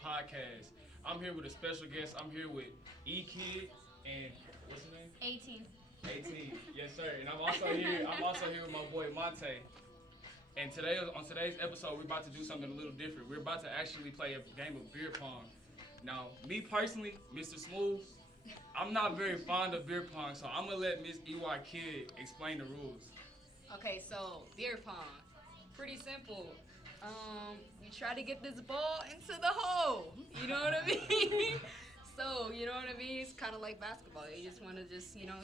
Bros podcast. I'm here with a special guest. I'm here with E-Kyd and what's his name? 18. 18. Yes, sir. And I'm also here. With my boy Monte. And today, on today's episode, we're about to do something a little different. We're about to actually play a game of beer pong. Now, me personally, Mr. Smooth, I'm not very fond of beer pong, so I'm gonna let Miss E-Kyd explain the rules. Okay, so beer pong, pretty simple. You try to get this ball into the hole. You know what I mean? So, you know what I mean? It's kind of like basketball. You just want to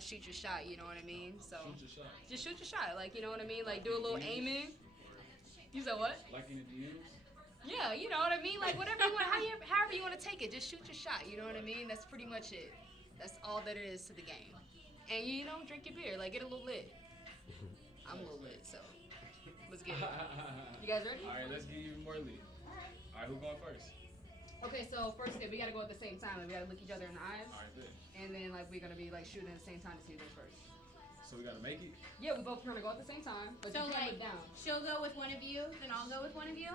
shoot your shot. You know what I mean? So Shoot your shot. just shoot your shot. Like, you know what I mean? Like, do a little aiming. You said what? Like in the DMs? Yeah, you know what I mean? Like, whatever you want, however you want to take it, just shoot your shot. You know what I mean? That's pretty much it. That's all that it is to the game. And, drink your beer. Like, get a little lit. I'm a little lit, so let's get it. You guys ready? All right, let's get even more lit. All right, who's going first? Okay, so first step, we gotta go at the same time. Like, we gotta look each other in the eyes. All right, good. And then, like, we're gonna be, like, shooting at the same time to see who goes first. So we gotta make it? Yeah, we both trying to go at the same time, but So, you can't like, look down. she'll go with one of you, then I'll go with one of you.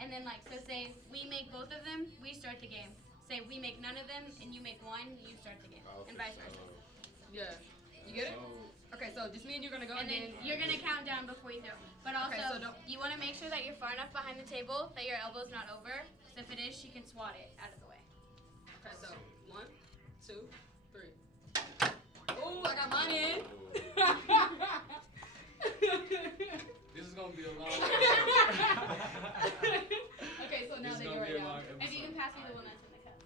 And then, like, so say we make both of them, we start the game. Say we make none of them, and you make one, you start the game. And vice versa. Yeah. You get it? Okay, so just me and you're gonna go, And then you're going to count down before you throw. But also, Okay, so don't- you want to make sure that you're far enough behind the table that your elbow's not over. So if it is, she can swat it out of the way. Okay, so 1, 2, 3. Oh, I got mine in. This is gonna be a long Okay, so now This is that gonna you're be right a now. long If you can episode. pass me the one that's in the cup.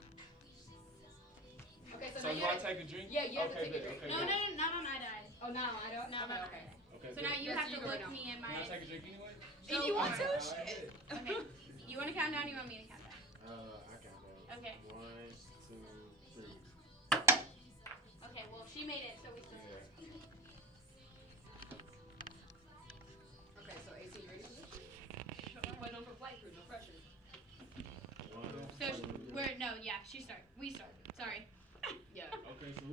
Okay, so So now do you I gotta take a drink? Yeah, you have to Okay, take a good, drink. okay, No, good. no, not on eye to eye. Oh, no, I don't. No, Okay, no. okay. Okay, So good. now you Yes, have you to go look right now. me in my Can I eyes. take a drink anyway? If you want to. All right, Shit. good. Okay. You want to count down? You want me to count down? I count down. Okay. 1, 2, 3. Okay. Well, she made it, so we still. Yeah. Okay, so AC, you ready for this? Put on for flight crew, no pressure. 1, So she start. We start. Sorry. Yeah. Okay, so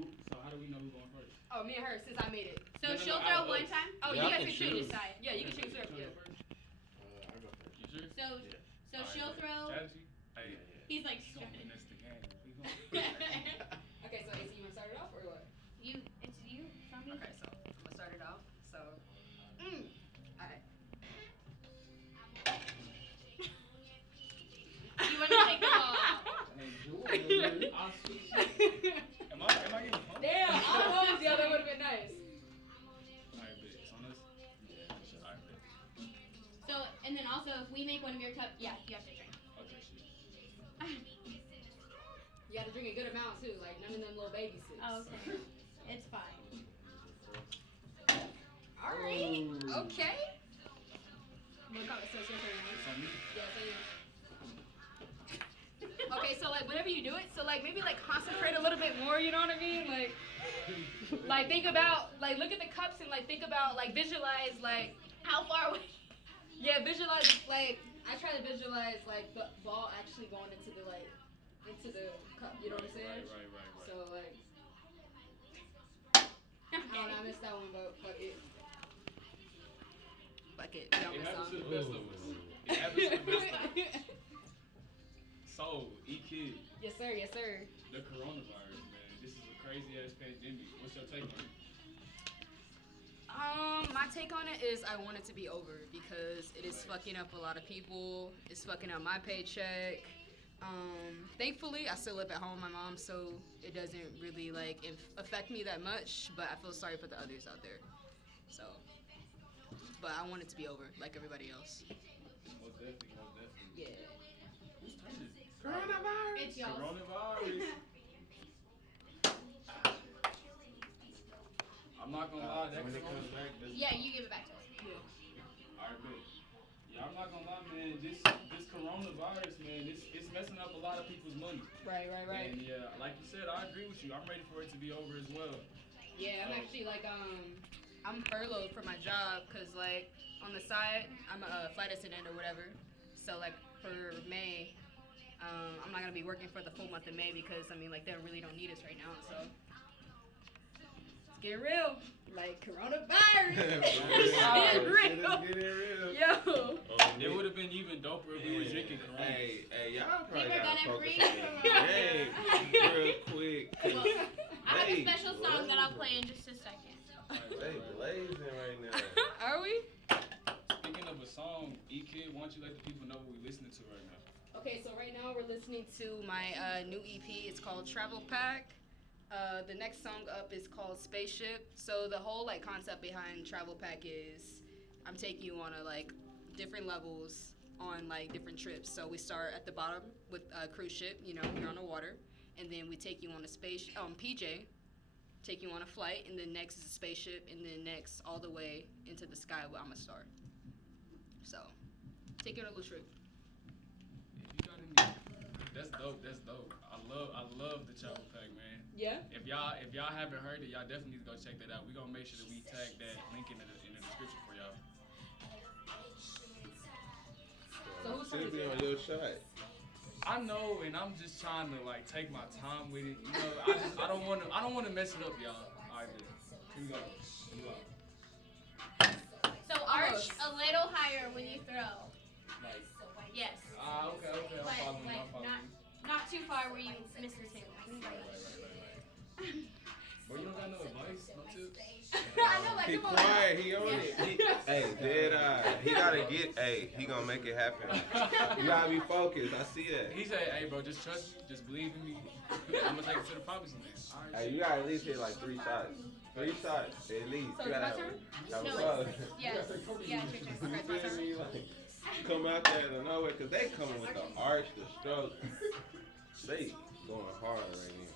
how do we know who's going first? Oh, me and her, since I made it. So No, she'll I throw vote. one time. Oh, Yeah, you I guys can can choose. choose. Decide. Yeah, you can choose whoever. Yeah. I go first. You sure? So Yeah. so All right, she'll good. throw. Strategy? Hey, He's like we gonna started. finesse the game. We gonna Okay, so AC, you want to start it off or what? It's you from me. Okay, so I'm gonna start it off. So, alright. You want to take the ball. Hey, Jordan, I'll switch you. Am I getting pumped? Damn, I was. Yeah, that would have been nice. Alright, bet. It's on us? Yeah, for sure. Alright, bet. So and then also if we make one of your cups, yeah, you have to drink. Okay, shit. You gotta drink a good amount too, like none of them little baby sips. Okay. It's fine. Alright. Okay. I'm gonna call it so it's your turn, right? It's on me. Yeah, so you. Okay, so like whenever you do it, so like maybe like concentrate a little bit more, you know what I mean? Like think about, like look at the cups and like think about, like visualize, like How far away? yeah, visualize, like I try to visualize like the ball actually going into the cup, you know what I'm saying? Right. So like I don't know, I missed that one, but fuck it. Fuck it. Y'all It missed happens to out. the best of us. It happens to the best of us. So, E-Kyd, Yes sir, yes sir. the coronavirus, man. This is a crazy ass pandemic. What's your take on it? My take on it is I want it to be over because it is fucking up a lot of people. It's fucking up my paycheck. Thankfully, I still live at home with my mom, so it doesn't really like affect me that much. But I feel sorry for the others out there. So, but I want it to be over, like everybody else. Most definitely. Yeah. Whose turn is it? Coronavirus. It's y'all. Coronavirus. I'm not gonna lie, that When it comes corona- back, this Yeah, you give it back to us. Alright, bet. Yeah, I'm not gonna lie, man. This coronavirus, man, it's messing up a lot of people's money. Right. And yeah, like you said, I agree with you. I'm ready for it to be over as well. Yeah, I'm actually like I'm furloughed from my job because like on the side I'm a flight attendant or whatever. So like for May, I'm not gonna be working for the full month of May because I mean like they really don't need us right now. So it's getting real. Like coronavirus. Getting real. real. Yo. It would have been even doper if we were drinking Corona. Hey, y'all probably were gotta gonna focus bring on the Corona. game real quick. Well, I have a Hey, special song that I'll blazing. play in just a second. They blazing right now. Are we? Speaking of a song, E-Kyd, why don't you let the people know what we're listening to right now? Okay, so right now we're listening to my new EP. It's called Travel Pack. The next song up is called Spaceship. So the whole like concept behind Travel Pack is I'm taking you on a like different levels on like different trips. So we start at the bottom with a cruise ship, you know, you're on the water, and then we take you on a space PJ, take you on a flight, and then next is a spaceship, and then next all the way into the sky where I'm a star. So take you on a little trip. If you got any, that's dope. That's dope. I love the Travel Pack, man. Yeah. If y'all haven't heard it, y'all definitely need to go check that out. We gonna make sure that we tag that link in the description for y'all. So who's turn is Simply it? on your shot. I know, and I'm just trying to like take my time with it. You know, I don't wanna mess it up, y'all. Alright, here we go. Here we go. So arch a little higher when you throw. Like, Yes. okay. I'm But following. like I'm following. not too far where you miss the table. Right. But you don't got no advice, no tips? I know, like He come on. quiet, he on it. Hey, dead eye. He gotta get, he gonna make it happen. You gotta be focused, I see that. He said, "Hey, bro, just trust me, just believe in me. I'm gonna take it to the promised land." All right. Hey, you gotta at least hit like 3 shots. 3 shots, at least. So You it's gotta my have turn? have No, a solid. Yes. Yeah, it's your turn. You Okay, it's my feel turn. me? Like, come out there out of nowhere, cause they coming with the arch, the stroke. They going hard right now.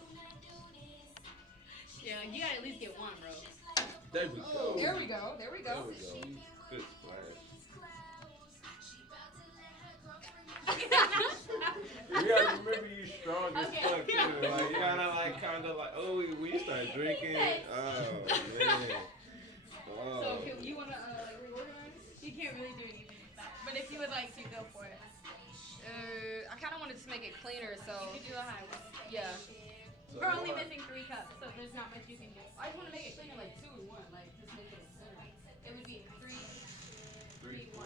Yeah, you gotta at least get one, bro. There we go. There we go. There we There go. we go. Good splash. You gotta remember you strong as Okay. fuck too. Like you gotta like kinda like when you start drinking. Oh man. Oh. So you wanna like reorganize? You can't really do it even with that. But if you would like to, go for it. I kind of want to just make it cleaner, so You could do a high one. yeah. So We're only what? missing 3 cups, so there's not much you can do. I just want to make it cleaner, like 2 or 1, like just make it center. It would be 3. 3, 4.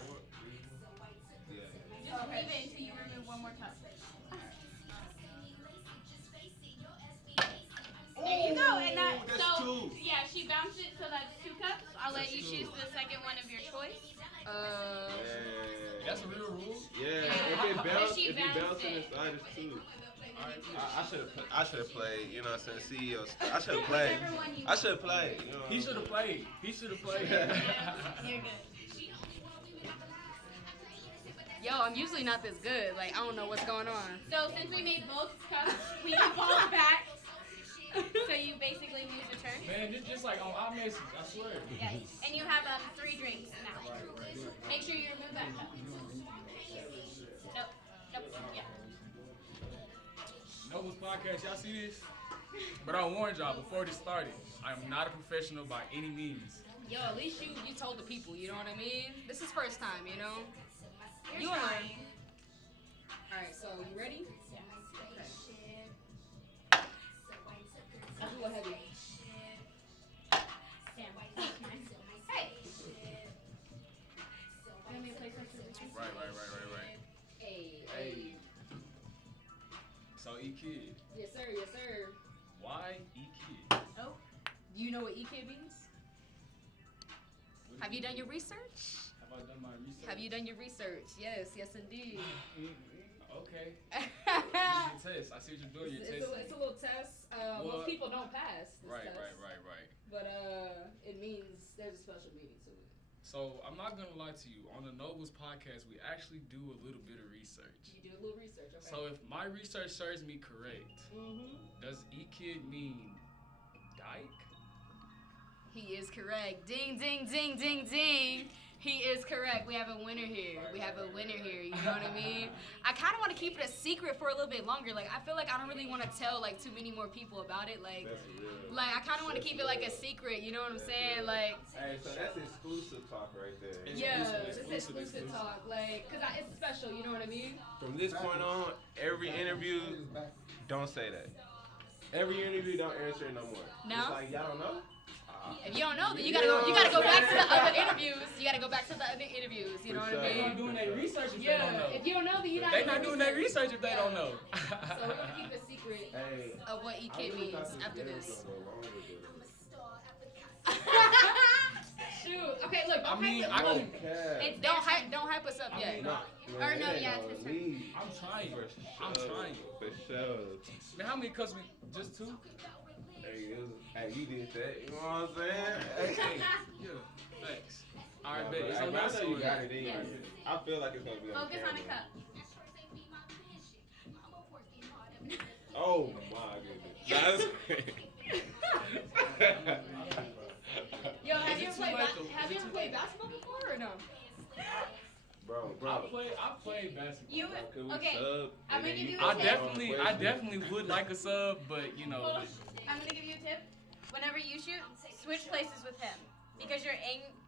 Yeah. Just leave it until you remove 1 more cup. There you go, and that. That's So 2. yeah, she bounced it, so that's 2 cups. I'll let That's you 2. choose the second one of your choice. Yeah. That's a real rule. Yeah. Yeah. If She it bounced bounces it. inside, it's 2. Alright, I should have played. You know what I'm saying? CEO. I should have played. Whichever one you I should have played. You know what he I'm should have saying? played. He should have played. You're good. Yo, I'm usually not this good. Like I don't know what's going on. So since we made both cups, we can fall back. So you basically lose a turn. Man, this just like on our message, I swear. Yes. And you have 3 drinks now. Make sure you remove that cup. Nope. Yeah. Noble's podcast, y'all see this? But I warned y'all before this started, I am not a professional by any means. Yo, at least you told the people. You know what I mean? This is first time, you know. You're You trying. learn. All right, so you ready? Yeah. Okay. That's a little heavy. Damn. Hey. You want me to play some tradition? Right. Hey. Hey. So E-Kyd, Yes, sir. Yes, sir. why E-Kyd? Oh. Do you know what E-Kyd means? What Have do you done your research? Have I done my research? Have you done your research? Yes, indeed. Okay. This is your test. I see what you're doing. You're It's testing. a little test. Well, Most people don't pass this Right. test. But it means there's a special meaning to it. So I'm not gonna lie to you. On the Nobles podcast, we actually do a little bit of research. You do a little research, okay? So if my research serves me correct, does E-Kyd mean dyke? He is correct. Ding, ding, ding, ding, ding. He is correct. We have a winner here. We have a winner here. You know what I mean? I kind of want to keep it a secret for a little bit longer. Like, I feel like I don't really want to tell, like, too many more people about it. Like, That's real. I kind of want to keep it, like, a secret. You know what I'm saying? Like, Hey, so that's exclusive talk right there. yeah, Exclusive, it's exclusive talk. Like, because it's special. You know what I mean? From this point on, every interview, don't say that. Every interview, don't answer it no more. No? It's like, y'all don't know? If you don't know, then you gotta go. You gotta go back to the other interviews. You gotta go back to the other interviews. You know what I They mean? not doing their research if they don't know. If you don't know, then you're not. They not doing their research if they don't know. So we're gonna keep a secret of what E-Kyd means after this. Shoot. Okay, look. I mean, hype I look, can. don't hype us up yet. Or no, yeah, it's this one. I'm trying. I'm trying. For sure. Man, how many cups we? Just 2? Hey, you did that. You know what I'm saying? Hey, yeah. Thanks. All right, bet. It's I on know that you side. got it in. Yes. I feel like it's gonna be on Focus on the camera. cup. Oh my goodness. Yo, have Is you it too played late to- have is you it ever too played late? basketball before or no? Bro. I played basketball. You Could we okay? sub? I'm And gonna then give you can a I tip. definitely would like a sub, but you know. I'm gonna give you a tip. Whenever you shoot, switch places with him because you're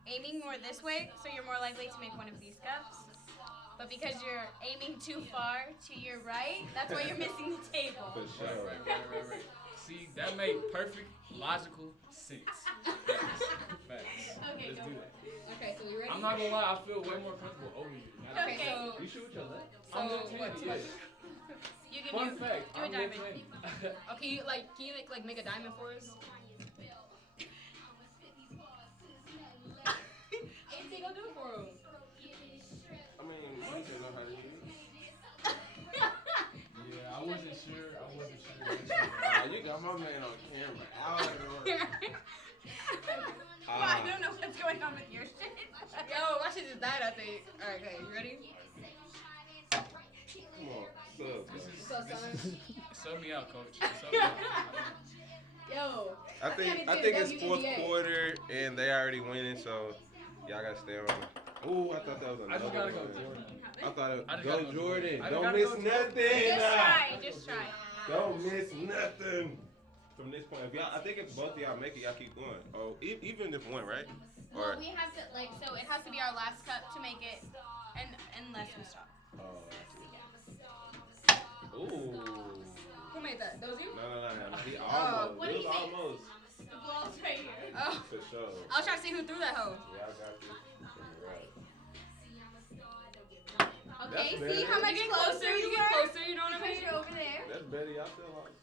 aiming more this way, so you're more likely to make one of these cups. But because you're aiming too far to your right, that's why you're missing the table. For sure. Right. See, that made perfect logical sense. Facts. Okay, Let's go do for that. Okay, so you ready? I'm not gonna lie, I feel way more comfortable over you. Now that- Okay, so You shoot with your left? I'm so left-handed, what? yeah. You can Fun do fact, a I'm diamond. left-handed. Okay, can you make a diamond for us? Anything go do for him? I mean, you should know how to use it. Yeah, I wasn't sure. You got my man on camera. Well, I don't know what's going on with your shit. Yo, my shit just died, I think. Alright, okay, you ready? Come on, sub. What's up, son? Sub me out, coach. Sub me out. Yo. I think it's fourth quarter and they already winning, so y'all gotta stay on. Ooh, I thought that was I another just gotta go, one. Jordan. I thought it I just go gotta go Jordan. I just Don't gotta miss go Jordan. nothing. Just try. Don't miss nothing. From this point, if y'all, I think if both of y'all make it, y'all keep going. Oh, even if one, right? Well, we have to so it has to be our last cup to make it, and unless we stop. Oh, ooh. Who made that? That was you? No. He almost. what It did was he make? almost. The ball's right here. Oh. For sure. I was trying to see who threw that hoe. Yeah, I got this. Right. Okay, That's see better. how much You get closer you you get are? closer, you know what I Because mean? you're over there. That's better. Y'all still lost.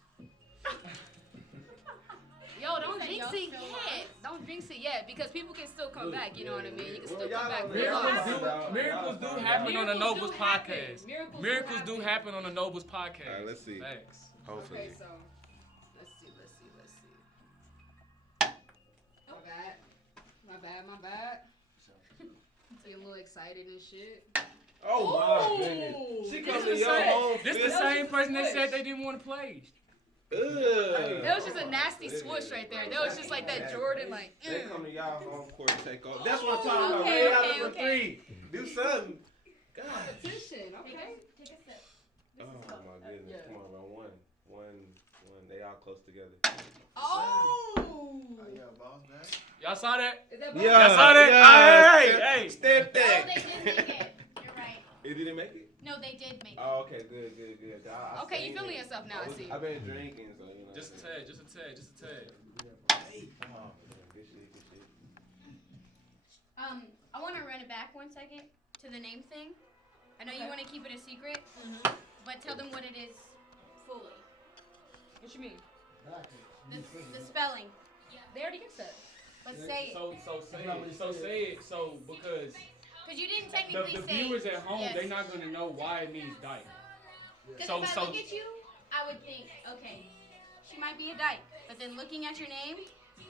Yo, don't Say jinx y'all it still yet. Don't jinx it yet because people can still come back, you know what I mean? You can Well, still come y'all back. don't real know. fast. Miracles do happen on the Miracles Nobles do happen. podcast. Miracles do happen on the Nobles podcast. Alright, let's see. Thanks. Hopefully. Okay, so let's see. My bad. So you're a little excited and shit. Oh my goodness. She This comes to the your same- home. This the fist. same person that said they didn't want to play. Ugh. That was just a nasty swoosh right there. That was just like that Jordan, like. They come to y'all home court and take off. That's what I'm talking about. Okay, Lay out okay, for okay. 3. Do something. God. Competition, okay. Take a sip. Oh my goodness. Yeah. Come on, bro. One. They all close together. Oh! Y'all saw that? Is that Yeah. Y'all saw that? Yeah. Hey. Step No, that. they did make it. You're right. It didn't make it? No, they did make it. Oh, okay. Good. I Okay, you seen feeling it. yourself now, I see. I've been drinking, so you know. Just a tad. Oh, good shit. I want to run it back 1 second to the name thing. I know you want to keep it a secret, but tell them what it is fully. What you mean? The spelling. They already guessed that. Let's say it. So say it. So because Because you didn't the technically say viewers at home, yes. they're not gonna know why it means dyke. Because So- if I so- look at you, I would think, okay, she might be a dyke. But then looking at your name,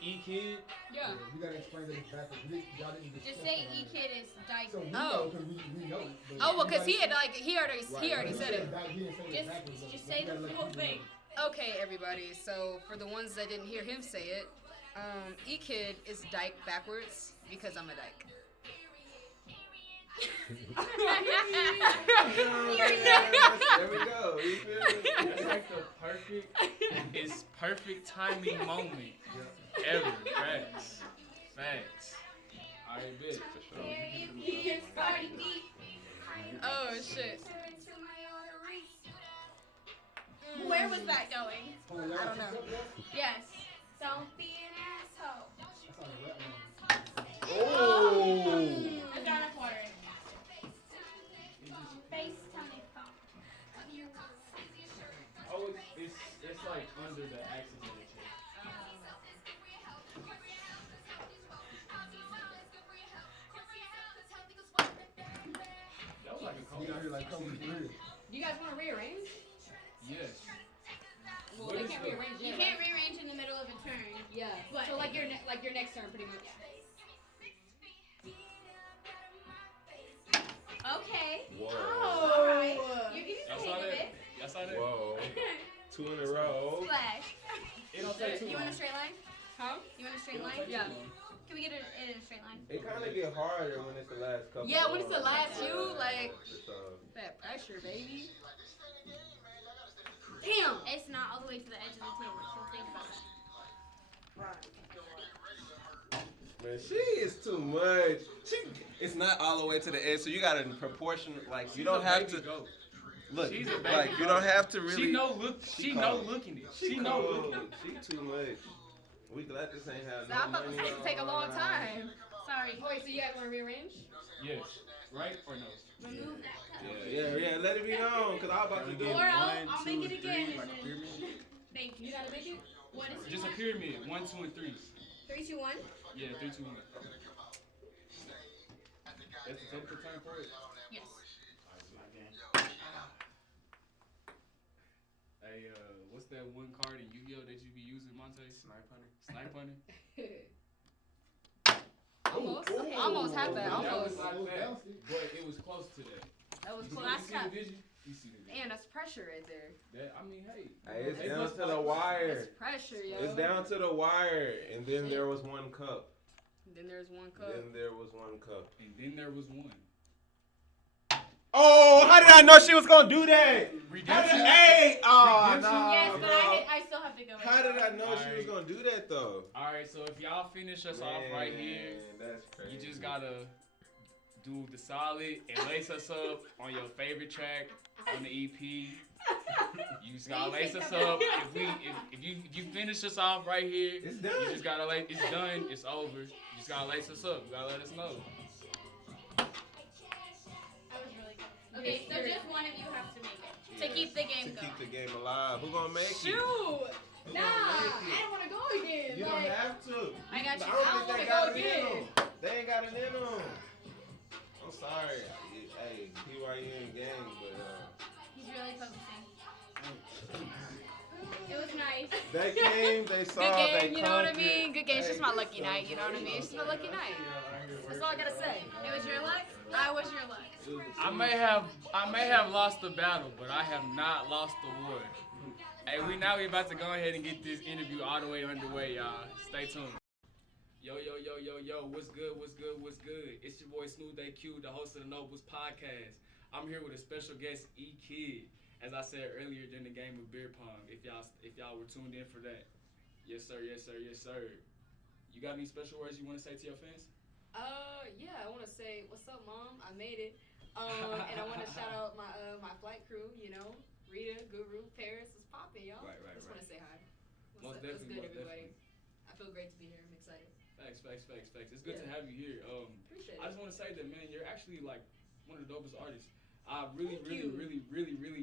E-Kyd. Yeah. You gotta explain this backwards. Y'all didn't just discuss say it already. E-Kyd is dyke. So we Oh. know, because we know. But Oh, well, because you he had like he already gotta- said it. He didn't say it Just- backwards, though. just But say you gotta the let full people thing. know. Okay, everybody. So for the ones that didn't hear him say it, E-Kyd is dyke backwards because I'm a dyke. There we go. You feel me? That's like the perfect timing moment ever. Facts. Alright, bitch. For sure. Oh shit. Where was that going? Hold on, y'all I don't got know. two cups left? Yes. Don't be an asshole. That's axes of the chair. That was like a We cold. out here like Kobe for real. Do you guys want to rearrange? Yes. Well, What they is can't the- rearrange You yet, can't right? rearrange in the middle of a turn. Yeah. But- So like your next turn, pretty much. Okay. Whoa. All right. You're getting Y'all the saw hang of that? it. Y'all saw that? Whoa. 2 in a row. Splash. It don't take too You long. want a straight line? Huh? You want a It straight don't line? take too Yeah. long. Can we get it in a straight line? It kind of get harder when it's the last couple. Yeah, when it's the last few, Yeah, like it's, that pressure, baby. Damn. It's not all the way to the edge of the table, so think about that. Man, she is too much. It's not all the way to the edge, so you got to proportion. Like you She's don't a have baby to goat. look. She's a baby Like you goat. don't have to really. She know look. She She know cold. looking it. She She know cold. looking it. She too much. We glad this ain't have So no I thought money this would take a long on. time. Sorry. Wait, so you guys want to rearrange? Yes. Right or no? Remove that cup. Yeah. Let it be known, cause I was about to do Or it. I'll make it again. Like a and pyramid. then- Thank You you. gotta make it. What is Just a it? pyramid. 1, 2, and 3. 3, 2, 1. Yeah, 3, 2, 1. That's the technical term for it. Yes. Hey, what's that one card in Yu-Gi-Oh that you be using, Monte? Snipe hunter. Snipe hunter. Almost. Ooh. Almost had that. That was Almost. not bad, but it was close to that. That was You close. Last see the cup. vision? You see the vision. Man, that's pressure right there. That, I mean, hey. Hey, it's Hey, down plus to the points. wire. That's pressure, yo. It's down to the wire, and then there was one cup. Then there's one cup. Then there was one cup. And then there was one. Oh, how did I know she was gonna do that? Redemption. Hey, oh Redemption? no, Yes, but bro. I still have to go. How did I know she was Alright. gonna do that though? Alright, so if y'all finish us off right here, Man, that's crazy. you just gotta do the solid and lace us up on your favorite track on the EP. You just gotta lace us up. If you finish us off right here, It's you done. just gotta lace. It's done. It's over. You just gotta lace us up. You gotta let us know. That was really good. Okay, so just one of you have to make it to keep the game To going. keep the game alive. Who gonna make it? Shoot! Who Nah, gonna make I it? don't want to go again. You like, don't have to. I got you. I don't I don't think they wanna got go it in again. them. They ain't got it in them. I'm sorry. Hey, D.Y.N gang, but He's really focusing. It was nice. they came, they saw, Good they game, you know what I conquered. mean? Good game. It's just my Hey, lucky so night, you know what I mean? It's just my lucky night. That's all I gotta say. It was your luck. I was your luck. I may have lost the battle, but I have not lost the war. Hey, we about to go ahead and get this interview all the way underway, y'all. Stay tuned. Yo, what's good, what's good, what's good? It's your boy Smooth AQ, the host of the Nobles podcast. I'm here with a special guest, E-Kyd. As I said earlier during the game of BEER Pong, if y'all were tuned in for that. Yes, sir. You got any special words you want to say to your fans? Yeah, I want to say, what's up, Mom? I made it. And I want to shout out my flight crew, you know, Rita, Guru, Paris is popping, y'all. Right. Just want to say hi. Most What's definitely, good, most everybody? I feel great to be here. I'm excited. Facts. It's good to Yeah. have you here. Appreciate I it. just want to say that, man, you're actually like one of the dopest artists. I really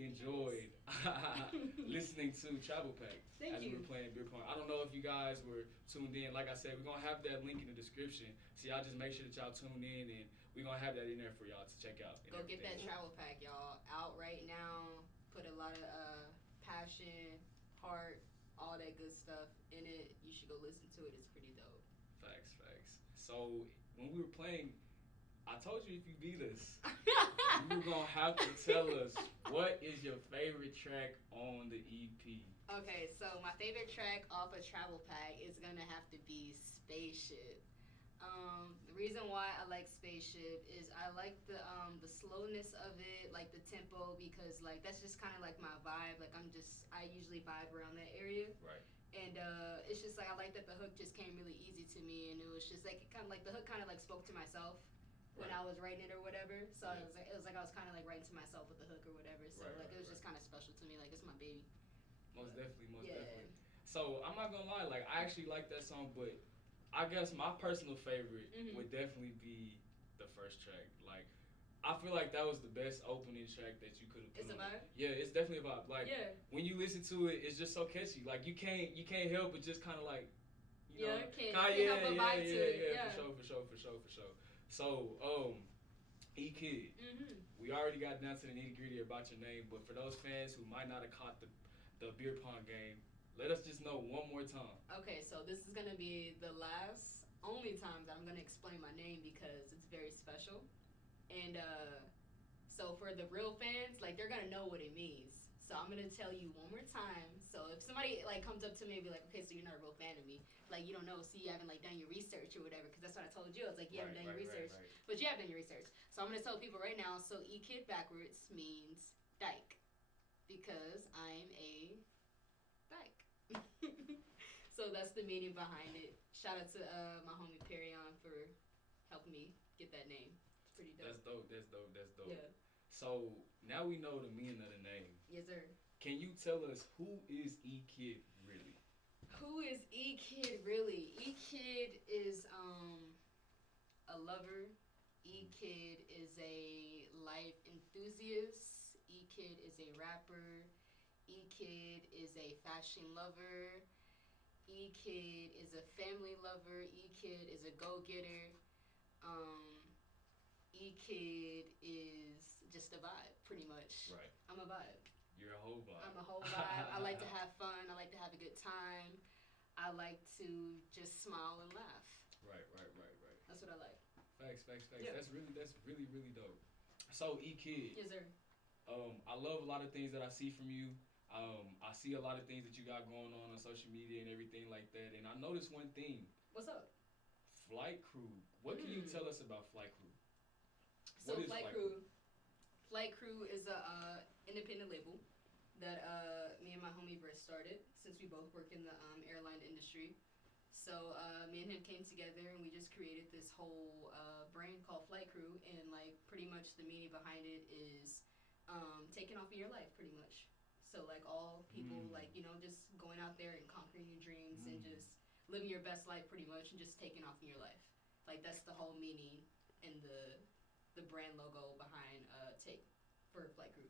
enjoyed listening to Travel Pack Thank as we you. were playing BEER Pong. I don't know if you guys were tuned in. Like I said, we're gonna have that link in the description, so y'all just make sure that y'all tune in, and we're gonna have that in there for y'all to check out. and Go get that everything. travel pack, y'all. Out right now. Put a lot of passion, heart, all that good stuff in it. You should go listen to it. It's pretty dope. Facts. So when we were playing, I told you if you beat us, you were gonna have to tell us what is your favorite track on the E EP. Okay, so my favorite track off of Travel Pack is gonna have to be Spaceship. The reason why I like Spaceship is I like the slowness of it, like the tempo, because like that's just kind of like my vibe. Like I usually vibe around that area. Right. And it's just like I like that the hook just came really easy to me, and it was just like kind of like the hook kind of like spoke to myself when I was writing it or whatever. So Yeah. it was like I was kind of like writing to myself with the hook or whatever. So Right, like right, it was just kind of special to me. Like it's my baby. Most definitely. Yeah. So I'm not gonna lie, like I actually like that song, but I guess my personal favorite Mhm. would definitely be the first track. Like I feel like that was the best opening track that you could have put It's a on. vibe? Yeah, it's definitely a vibe. Like Yeah. when you listen to it, it's just so catchy. Like you can't help but just kind of like, you know, Can't yeah, help but vibe to it. Yeah. for sure. So, E-Kyd, Mhm. we already got down to the nitty gritty about your name, but for those fans who might not have caught the beer pong game, let us just know one more time. Okay, so this is gonna be the only time that I'm gonna explain my name because it's very special, and so for the real fans, like they're gonna know what it means. So I'm gonna tell you one more time. So if somebody like comes up to me and be like, okay, so you're not a real fan of me, like you don't know, see you haven't like done your research or whatever, because that's what I told you. I was like, you haven't done your research, but you have done your research. So I'm gonna tell people right now. So E-Kyd backwards means dyke, because I'm a dyke. So that's the meaning behind it. Shout out to my homie Perion for helping me get that name. It's pretty dope. That's dope. Yeah. So now we know the meaning of the name. Yes, sir. Can you tell us who is E-Kyd really? Who is E-Kyd really? E-Kyd is a lover. E-Kyd is a life enthusiast. E-Kyd is a rapper. E-Kyd is a fashion lover. E-Kyd is a family lover. E-Kyd is a go-getter. E-Kyd is just a vibe, pretty much. Right. I'm a vibe. You're a whole vibe. I'm a whole vibe. I like to have fun. I like to have a good time. I like to just smile and laugh. Right. That's what I like. Facts. Yeah. That's really dope. So E-Kyd. Yes, sir. I love a lot of things that I see from you. I see a lot of things that you got going on social media and everything like that. And I noticed one thing. What's up? Flight Crew. What can you tell us about Flight Crew? So What is Flight Crew is a independent label that me and my homie Britt started, since we both work in the airline industry. So me and him came together and we just created this whole brand called Flight Crew, and like pretty much the meaning behind it is taking off in your life, pretty much. So like all people like, you know, just going out there and conquering your dreams and just living your best life pretty much, and just taking off in your life. Like that's the whole meaning and the brand logo behind Take for Flight Crew.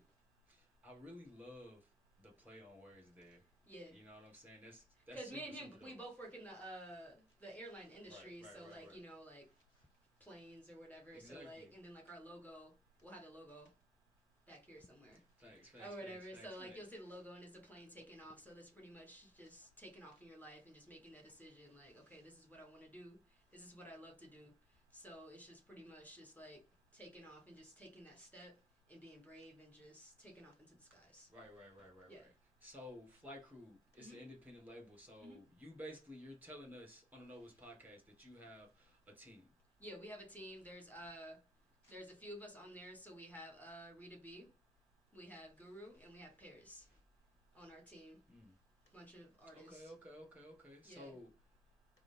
I really love the play on words there. Yeah. You know what I'm saying? That's Because me and him, super we dope. both work in the airline industry, Right, so like right. you know, like planes or whatever. So Exactly. like, and then like our logo, we'll have the logo back here somewhere Thanks. or whatever. So like you'll see the logo and it's a plane taking off. So that's pretty much just taking off in your life and just making that decision. Like, okay, this is what I want to do. This is what I love to do. So it's just pretty much just like taking off and just taking that step and being brave and just taking off into the skies. Right. Yeah. So Flight Crew is an independent label. So you're telling us on the Nova's podcast that you have a team. Yeah, we have a team. There's a few of us on there. So we have Rita B, we have Guru, and we have Paris on our team. Bunch of artists. Okay. Yeah.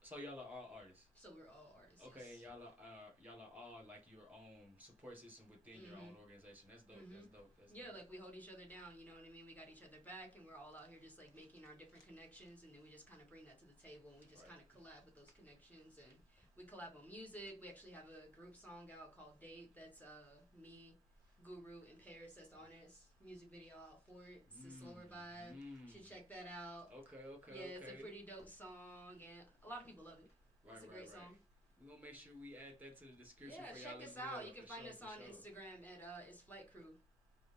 So y'all are all artists. So we're all artists. Okay, yes. and y'all are all like your own support system within your own organization. That's dope. That's dope. Yeah, like we hold each other down. You know what I mean? We got each other back, and we're all out here just like making our different connections, and then we just kind of bring that to the table, and we just kind of collab with those connections, and we collab on music. We actually have a group song out called Date. That's me, Guru, and Paris that's on it. It's music video out for it. It's a slower vibe. You should check that out. Okay. Yeah, it's a pretty dope song, and a lot of people love it. It's a great song. We're gonna make sure we add that to the description Yeah, for y'all. check us out. You can find us on Instagram at It's Flight Crew.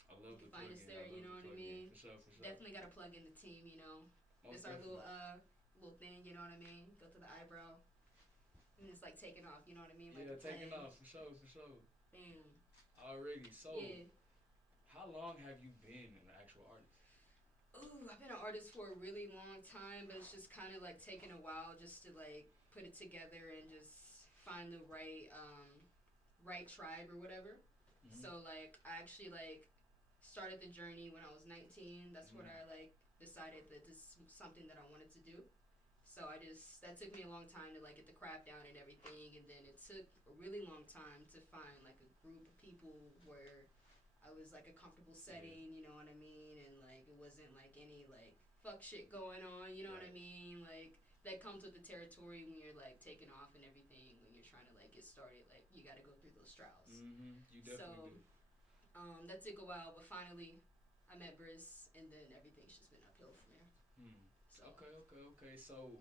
I love You the can find us plug-in. there, you know what I mean? For sure. Definitely gotta plug in the team, you know. Most It's our little definitely. little thing, you know what I mean? Go to the eyebrow. And it's like taking off, you know what I mean? Like Yeah, a taking plane. off for sure. Bam. Already. So, Yeah. how long have you been an actual artist? Ooh, I've been an artist for a really long time, but it's just kind of like taking a while just to like put it together and just find the right tribe or whatever. So like I actually like started the journey when I was 19. That's when I like decided that this is something that I wanted to do. So that took me a long time to like get the craft down and everything, and then it took a really long time to find like a group of people where I was like a comfortable setting, you know what I mean, and like it wasn't like any like fuck shit going on, you know what I mean, like that comes with the territory when you're like taking off and everything, when you're you're trying to like get started, like you got to go through those trials. You definitely do. That took a while, but finally I met Briss, and then everything's just been uphill from there. So. Okay. So,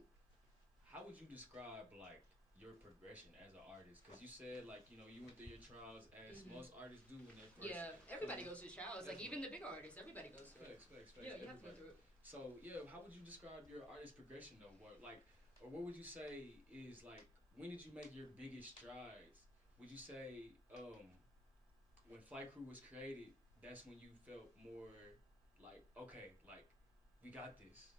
how would you describe like your progression as an artist? Because you said like you went through your trials as most artists do when they're first. Yeah, everybody goes through trials. Like even the bigger artists, everybody goes through it. Facts. Yeah, you have to go through it. So how would you describe your artist progression though? What would you say is like? When did you make your biggest strides? Would you say when Flight Crew was created, that's when you felt more like okay, like we got this?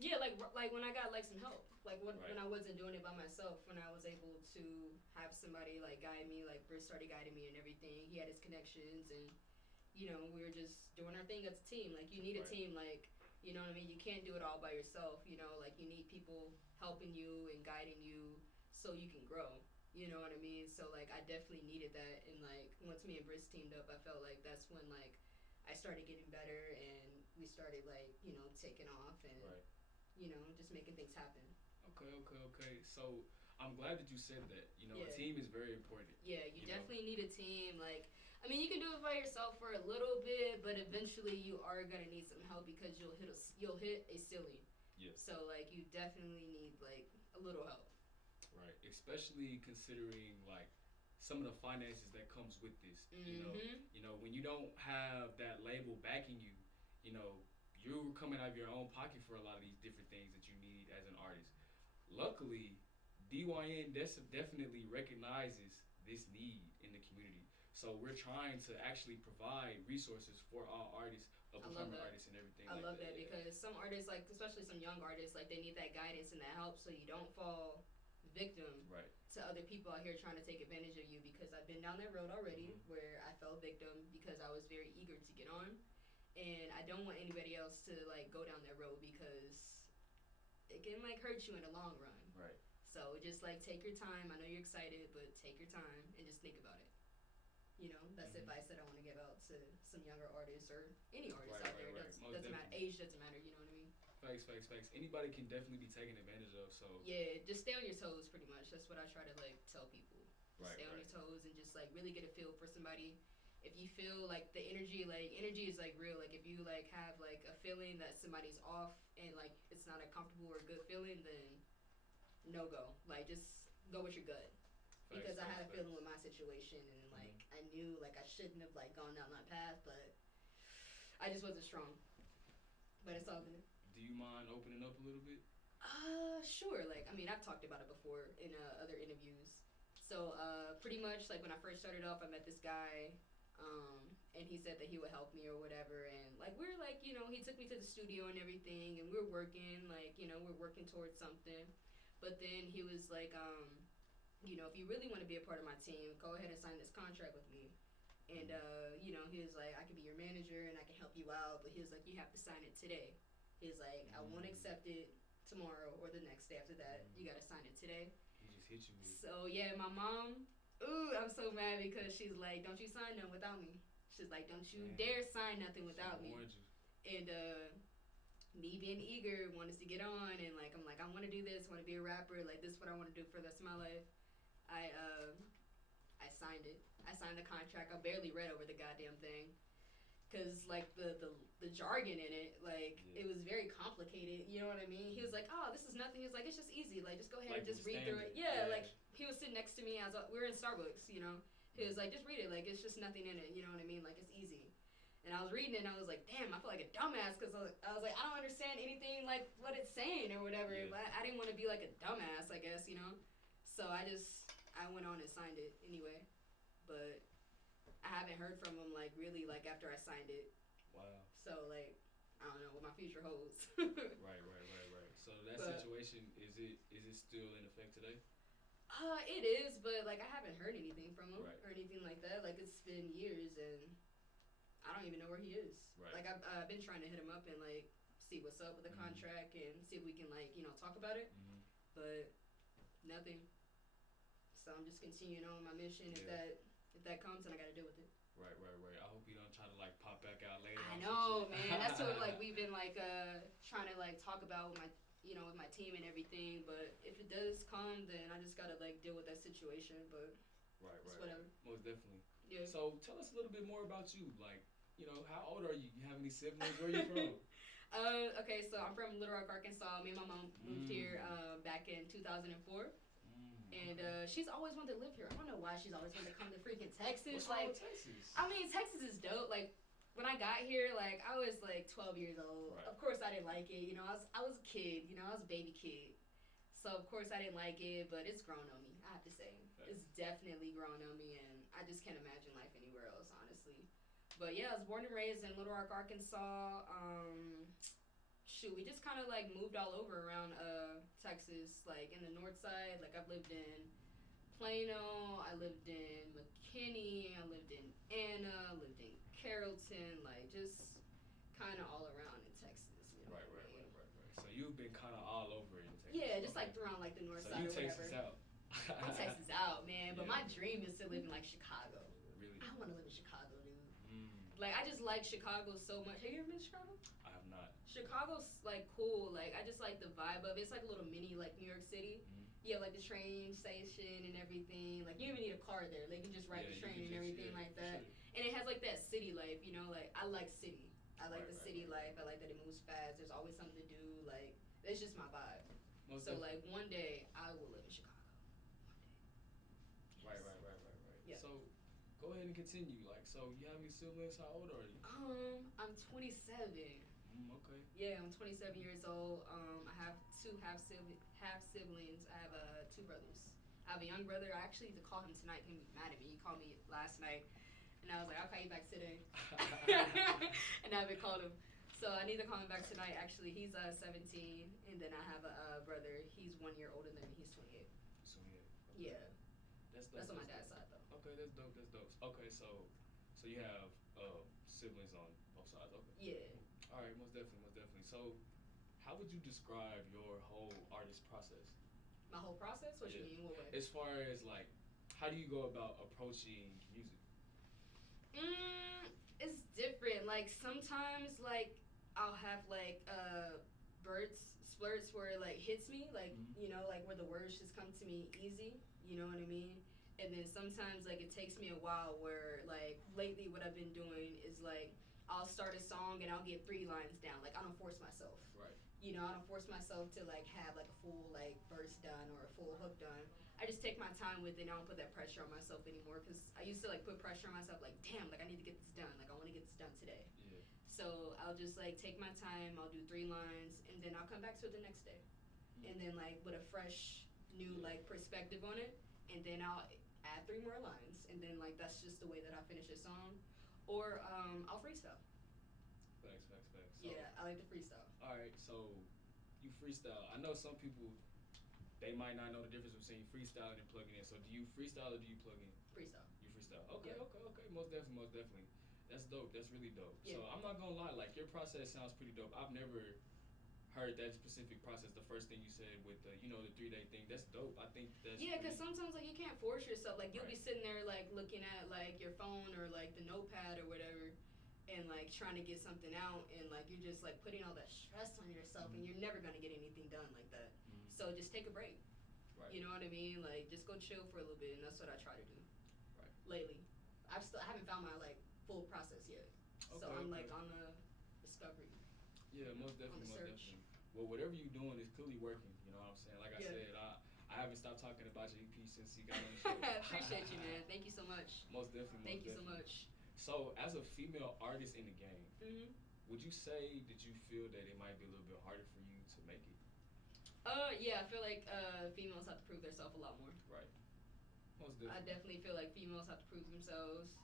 Yeah, like when I got like some help, like when I wasn't doing it by myself, when I was able to have somebody like guide me, like Britt started guiding me and everything. He had his connections, and we were just doing our thing as a team. Like you need a team, like you know what I mean. You can't do it all by yourself. Like you need people helping you and guiding you so you can grow. You know what I mean? So like I definitely needed that, and like once me and Britt teamed up, I felt like that's when like I started getting better, and we started like taking off and just making things happen. Okay. So I'm glad that you said that. A team is very important. Yeah, you definitely need a team. Like I mean, you can do it by yourself for a little bit, but eventually you are gonna need some help because you'll hit a ceiling. Yeah. So like you definitely need like a little help. Right, especially considering like some of the finances that comes with this. When you don't have that label backing you, you're coming out of your own pocket for a lot of these different things that you need as an artist. Luckily, D.Y.N definitely recognizes this need in the community. So we're trying to actually provide resources for all artists, up-and-coming artists and everything. I love that because some artists, like especially some young artists, like they need that guidance and that help so you don't fall victim to other people out here trying to take advantage of you, because I've been down that road already where I fell victim because I was very eager to get on, and I don't want anybody else to like go down that road because it can like hurt you in the long run. Right. So just like take your time. I know you're excited, but take your time and just think about it. That's advice that I want to give out to some younger artists or any artist out there. Doesn't matter. Age doesn't matter. You know what I mean? Facts. Anybody can definitely be taken advantage of. So yeah, just stay on your toes. Pretty much. That's what I try to like tell people. Stay on your toes and just like really get a feel for somebody. If you feel like the energy is like real. Like if you like have like a feeling that somebody's off and like it's not a comfortable or good feeling, then no go. Like just go with your gut. Because I had a feeling with my situation, and like I knew like I shouldn't have like gone down that path, but I just wasn't strong. But it's all good. Do you mind opening up a little bit? Sure. Like I mean, I've talked about it before in other interviews. So pretty much like when I first started off, I met this guy, and he said that he would help me or whatever, and like we're like he took me to the studio and everything, and we're working like we're working towards something, but then he was like if you really want to be a part of my team, go ahead and sign this contract with me. And, he was like, I can be your manager and I can help you out. But he was like, you have to sign it today. He was like, I won't accept it tomorrow or the next day after that. You got to sign it today. He just hit you with it. So, yeah, my mom, I'm so mad because she's like, don't you sign nothing without me. She's like, don't you dare sign nothing without me. And, me being eager, wanted to get on. And, like, I'm like, I want to do this. I want to be a rapper. Like, this is what I want to do for the rest of my life. I signed it. I signed the contract. I barely read over the goddamn thing, cause like the jargon in it, like it was very complicated. You know what I mean? He was like, "Oh, this is nothing." He was like, "It's just easy. Like just go ahead and just read through it." Yeah, like he was sitting next to me as we were in Starbucks. He was like, "Just read it. Like it's just nothing in it." You know what I mean? Like it's easy. And I was reading it and I was like, damn, I feel like a dumbass because I was like, I don't understand anything like what it's saying or whatever. Yeah. But I didn't want to be like a dumbass, I guess, So I went on and signed it anyway. But I haven't heard from him like really like after I signed it. Wow. So like I don't know what my future holds. Right. So that situation is it still in effect today? It is, but like I haven't heard anything from him or anything like that. Like it's been years and I don't even know where he is. Right. Like I've been trying to hit him up and like see what's up with the contract and see if we can like talk about it, but nothing. So I'm just continuing on my mission. If that comes, then I got to deal with it. Right. I hope you don't try to like pop back out later. I know, man. That's what like we've been like trying to like talk about with you know, with my team and everything. But if it does come, then I just gotta like deal with that situation. But Right, it's right. whatever. Most definitely. Yeah. So tell us a little bit more about you. Like, you know, how old are you? You have any siblings? Where are you from? Okay, so I'm from Little Rock, Arkansas. Me and my mom moved here back in 2004. And she's always wanted to live here. I don't know why she's always wanted to come to freaking Texas. What's wrong Like, with Texas? I mean, Texas is dope. Like, when I got here, like, I was like 12 years old. Right. Of course, I didn't like it. You know, I was a kid. You know, I was a baby kid. So of course I didn't like it, but it's grown on me. I have to say, it's definitely grown on me, and I just can't imagine life anywhere else, honestly. But yeah, I was born and raised in Little Rock, Arkansas. We just kind of like moved all over around Texas, like in the north side. Like I've lived in Plano, I lived in McKinney, I lived in Anna, lived in Carrollton, like just kind of all around in Texas. You know Right. what I mean? So you've been kind of all over in Texas. Yeah, just Okay. like around like the north So side you or whatever. Texas out. I'm Texas out, man. But Yeah. my dream is to live in like Chicago. Really? I want to live in Chicago, dude. Mm, Like I just like Chicago so much. Have you ever been to Chicago? I have not. Chicago's like cool. Like I just like the vibe of it. It's like a little mini like New York City. Mhm. You have like the train station and everything. Like you don't even need a car there. They can just ride the you train can and just- everything yeah, like for that. sure. And it has like that city life, you know. Like I like city. I like Right, the right, city right. life. I like that it moves fast. There's always something to do. Like it's just my vibe. Most So definitely. like one day I will live in Chicago. Right. Yeah. So go ahead and continue. Like, so you have any siblings? How old are you? I'm 27. Okay. Yeah, I'm 27 years old. I have two half siblings. I have two brothers. I have a young brother. I actually need to call him tonight. He's mad at me. He called me last night, and I was like, I'll call you back today. And I haven't called him. So I need to call him back tonight. Actually, he's 17, and then I have a brother. He's 1 year older than me. He's 28. So Yeah, That's that's on my dope. dad's side though. Okay, that's dope. Okay, so you have siblings on both sides. Okay. Yeah. All right, most definitely. So, how would you describe your whole artist process? My whole process? What Yeah. you mean? What way? As far as like, how do you go about approaching music? It's different. Like sometimes, like I'll have like splurts where it like hits me, like Mhm. you know, like where the words just come to me easy. You know what I mean? And then sometimes like it takes me a while. Where like lately, what I've been doing is like I'll start a song and I'll get 3 lines down. Like I don't force myself. Right. You know, I don't force myself to like have like a full like verse done or a full hook done. I just take my time with it and I don't put that pressure on myself anymore because I used to like put pressure on myself like damn, like I need to get this done, like I want to get this done today. Yeah. So I'll just like take my time, I'll do 3 lines and then I'll come back to it the next day. And then like with a fresh new like perspective on it, and then I'll add 3 more lines, and then like that's just the way that I finish a song. Or I'll freestyle. Facts. So, Yeah, I like to freestyle. All right, so you freestyle. I know some people, they might not know the difference between freestyling and plugging in. So do you freestyle or do you plug in? Freestyle. You freestyle. Okay. Yeah. Most definitely. That's dope. That's really dope. Yeah. So I'm not gonna lie, like your process sounds pretty dope. I've never heard that specific process. The first thing you said with the, you know, the 3-day thing. That's dope. I think that's Yeah, because really- sometimes like you can't force yourself. Like you'll be Right. sitting there like looking at like your phone or like the notepad or whatever, and like trying to get something out, and like you're just like putting all that stress on yourself, and you're never gonna get anything done like that. Mhm. So just take a break. Right. You know what I mean? Like just go chill for a little bit, and that's what I try to do. Right. Lately, I haven't found my like full process yet. So Okay, I'm okay. like on the discovery. Yeah, most definitely. search. Well, whatever you're doing is clearly working. You know what I'm saying? Like I Yeah. said, I haven't stopped talking about your EP since you got on the show. Appreciate you, man. Thank you so much. Most definitely. Thank you so definitely. much. So, as a female artist in the game, Mhm. would you say that you feel that it might be a little bit harder for you to make it? Yeah, I feel like females have to prove themselves a lot more. Right. Most I definitely. definitely feel like females have to prove themselves,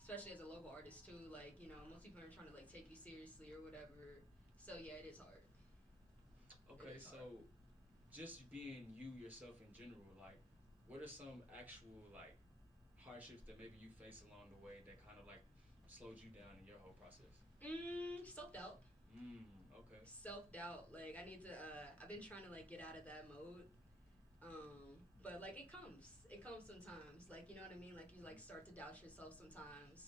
especially as a local artist too. Like, you know, most people aren't trying to like take you seriously or whatever. So yeah, it is hard. Okay, It is so just being you yourself in general, like, what are some actual like hardships that maybe you face along the way that kind of like slowed you down in your whole process? Self-doubt. Okay. Self-doubt. Like I need to I've been trying to like get out of that mode. But like it comes sometimes. Like, you know what I mean? Like you like start to doubt yourself sometimes.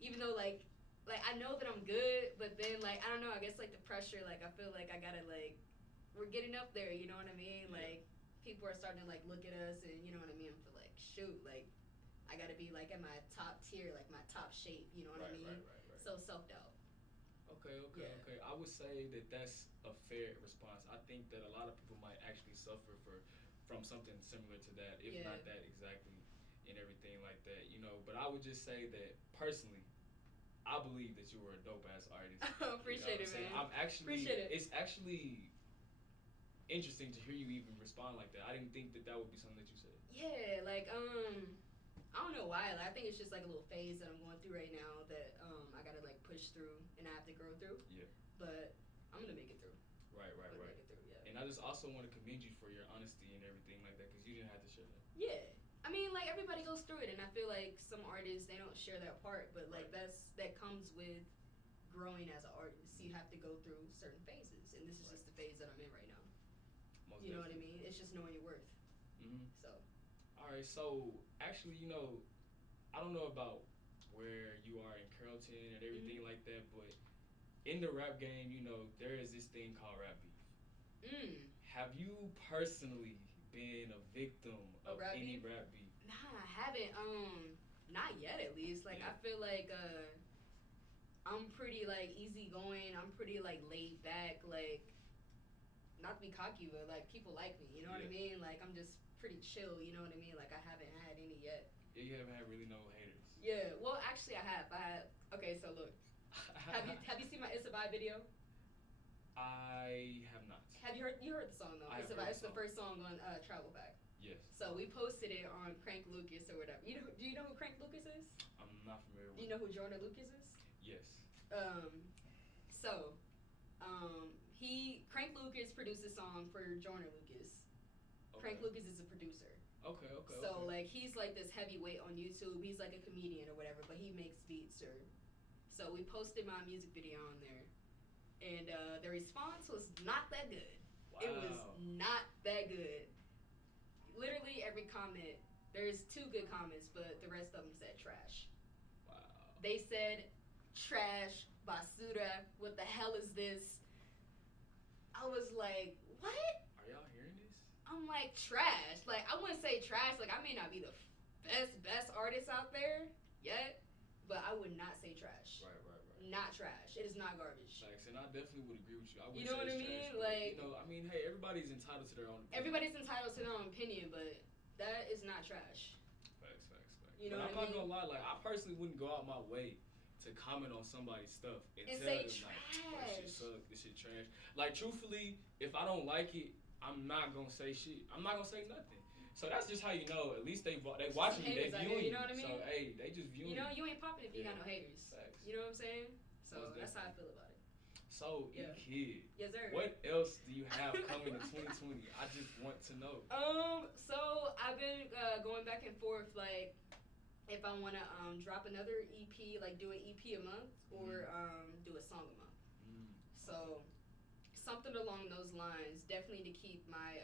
Even though like I know that I'm good, but then like I don't know, I guess like the pressure, like I feel like I gotta like we're getting up there. You know what I mean? Yeah. Like people are starting to like look at us, and you know what I mean. I'm like, shoot, like I gotta be like at my top tier, like my top shape. You know what I mean? Right. So self doubt. Okay. Yeah. Okay. I would say that that's a fair response. I think that a lot of people might actually suffer from something similar to that, if Yeah. not that exactly, and everything like that. You know, but I would just say that personally, I believe that you were a dope ass artist. Appreciate it, man. I'm actually. Appreciate it. It's actually interesting to hear you even respond like that. I didn't think that would be something that you said. Yeah, like I don't know why. Like, I think it's just like a little phase that I'm going through right now that I gotta like push through and I have to grow through. Yeah. But I'm gonna make it through. Right. I'm gonna make it through. Yeah. And I just also want to commend you for your honesty and everything like that, because you didn't have to share that. Yeah. I mean, like everybody goes through it, and I feel like some artists they don't share that part, but like that comes with growing as an artist. You have to go through certain phases, and this is just the phase that I'm in right now. Most You know what I definitely. mean? It's just knowing your worth. Mhm. So. All right. So actually, you know, I don't know about where you are in Carrollton and everything like that, but in the rap game, you know, there is this thing called rap beef. Have you personally been a victim of rap any beef? rap beef? Nah, I haven't. Not yet, at least. Like, Yeah. I feel like I'm pretty like easygoing. I'm pretty like laid back. Like, not to be cocky, but like people like me. You know what I Yeah. mean? Like, I'm just pretty chill. You know what I mean? Like, I haven't had any yet. Yeah, you haven't had really no haters. Yeah. Well, actually, I have. Okay, so look. Have you seen my It's a Vibe video? I have not. Have you heard the song though? I It's have a Vibe. heard It's the the song. first song on Travel Pack. Yes. So we posted it on Crank Lucas or whatever. Do you know who Crank Lucas is? I'm not familiar with Do you know who Jordan Lucas is? Yes. So, Crank Lucas produced a song for Jordan Lucas. Okay. Crank Lucas is a producer. Okay. So like he's like this heavyweight on YouTube. He's like a comedian or whatever, but he makes beats or. So we posted my music video on there, and the response was not that good. Wow. It was not that good. Literally every comment. There's 2 good comments, but the rest of them said trash. Wow. They said trash, basura. What the hell is this? I was like, what? Are y'all hearing this? I'm like, trash. Like, I wouldn't say trash. Like, I may not be the best artist out there yet, but I would not say trash. Right. Not trash. It is not garbage. Facts, and I definitely would agree with you. I would You know say what I it's mean? trash, but, Like- you know, I mean, hey, everybody's entitled to their own opinion. Everybody's entitled to their own opinion, but that is not trash. Facts. You know but what I I'm mean? not gonna lie, like I personally wouldn't go out my way to comment on somebody's stuff and And tell say them like, this shit trash. suck, this shit trash. Like truthfully, if I don't like it, I'm not gonna say shit. I'm not gonna say nothing. So that's just how you know. At least they watching me, they haters out viewing there, you know what I mean? So hey, they just viewing You know, me. you ain't popping if you got no haters. Facts. You know what I'm saying? So Most that's how I definitely. feel about it. So Yeah. E-Kyd, Yes, sir. what else do you have coming in 2020? I just want to know. So I've been going back and forth, like, if I want to drop another EP, like do an EP a month, or do a song a month. So something along those lines, definitely to keep my